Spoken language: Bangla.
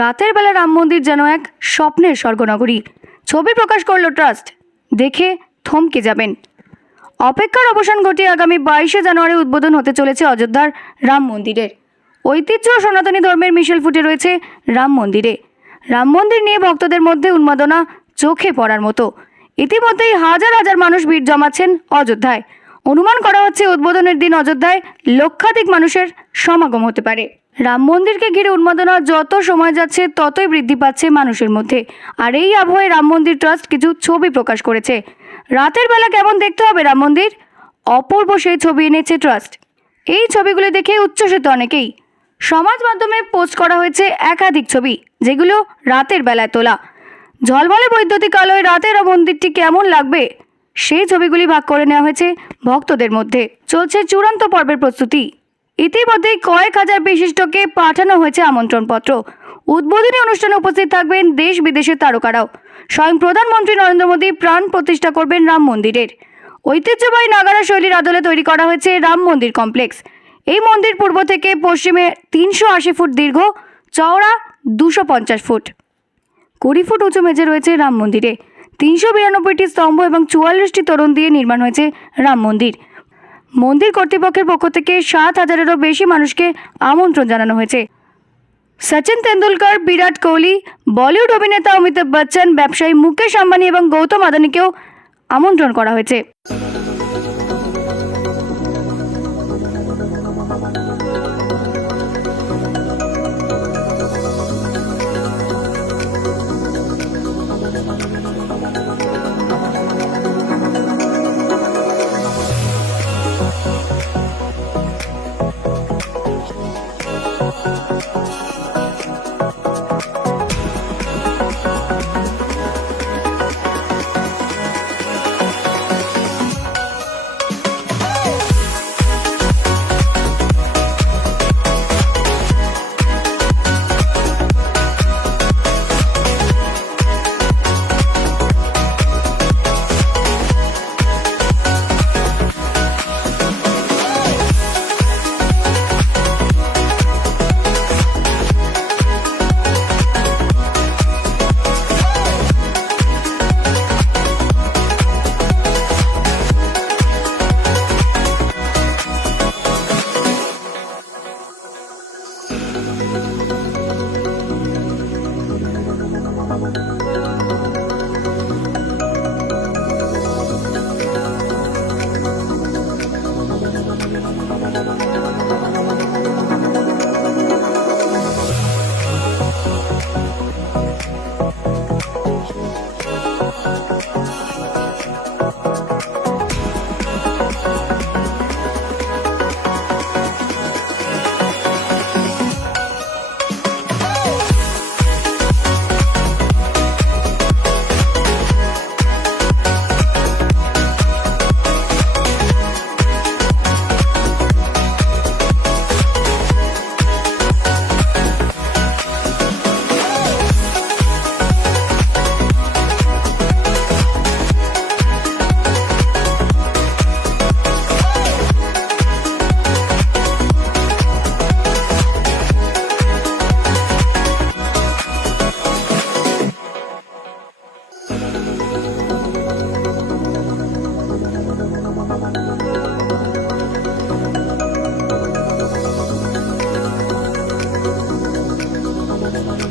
রাতের বেলা রাম মন্দির যেন এক স্বপ্নের স্বর্গনগরী। ছবি প্রকাশ করল ট্রাস্ট। দেখে থমকে যাবেন। অপেক্ষার অবসান ঘটিয়ে আগামী বাইশে জানুয়ারি উদ্বোধন হতে চলেছে অযোধ্যার রাম মন্দিরের। ঐতিহ্য ও সনাতনী ধর্মের মিশেল ফুটে রয়েছে রাম মন্দিরে। রাম মন্দির নিয়ে ভক্তদের মধ্যে উন্মাদনা চোখে পড়ার মতো। ইতিমধ্যেই হাজার হাজার মানুষ ভিড় জমাচ্ছেন অযোধ্যায়। অনুমান করা হচ্ছে উদ্বোধনের দিন অযোধ্যায় লক্ষাধিক মানুষের সমাগম হতে পারে। রাম মন্দিরকে ঘিরে উন্মাদনা যত সময় যাচ্ছে, ততই বৃদ্ধি পাচ্ছে মানুষের মধ্যে। আর এই আবহে রাম মন্দির ট্রাস্ট কিছু ছবি প্রকাশ করেছে। রাতের বেলা কেমন দেখতে হবে রাম মন্দির? অপূর্ব সেই ছবি এনেছে ট্রাস্ট। এই ছবিগুলো দেখে উচ্ছ্বসিত অনেকেই। সমাজ মাধ্যমে পোস্ট করা হয়েছে একাধিক ছবি, যেগুলো রাতের বেলায় তোলা। ঝলমলে বৈদ্যুতিক আলোয় রাতের মন্দিরটি কেমন লাগবে? সেই ছবিগুলি ভাগ করে নেওয়া হয়েছে ভক্তদের মধ্যে। চলছে চূড়ান্ত পর্বের প্রস্তুতি। ইতিমধ্যেই কয়েক হাজার বিশিষ্টকে পাঠানো হয়েছে আমন্ত্রণপত্র। উদ্বোধনী অনুষ্ঠানে উপস্থিত থাকবেন দেশ বিদেশের তারকারাও। স্বয়ং প্রধানমন্ত্রী নরেন্দ্র মোদী প্রাণ প্রতিষ্ঠা করবেন রাম মন্দিরের। ঐতিহ্যবাহী নাগারা শৈলীর আদলে তৈরি করা হয়েছে রাম মন্দির কমপ্লেক্স। এই মন্দির পূর্ব থেকে পশ্চিমে তিনশো আশি ফুট দীর্ঘ, চওড়া দুশো পঞ্চাশ ফুট। কুড়ি ফুট উঁচু মেঝে রয়েছে রাম মন্দিরে। তিনশো বিরানব্বইটি স্তম্ভ এবং চুয়াল্লিশটি তরুণ দিয়ে নির্মাণ হয়েছে রাম মন্দির। মন্দির কর্তৃপক্ষের পক্ষ থেকে সাত হাজারেরও বেশি মানুষকে আমন্ত্রণ জানানো হয়েছে। সচিন তেন্ডুলকর, বিরাট কোহলি, বলিউড অভিনেতা অমিতাভ বচ্চন, ব্যবসায়ী মুকেশ আম্বানি এবং গৌতম আদানিকেও আমন্ত্রণ করা হয়েছে। Thank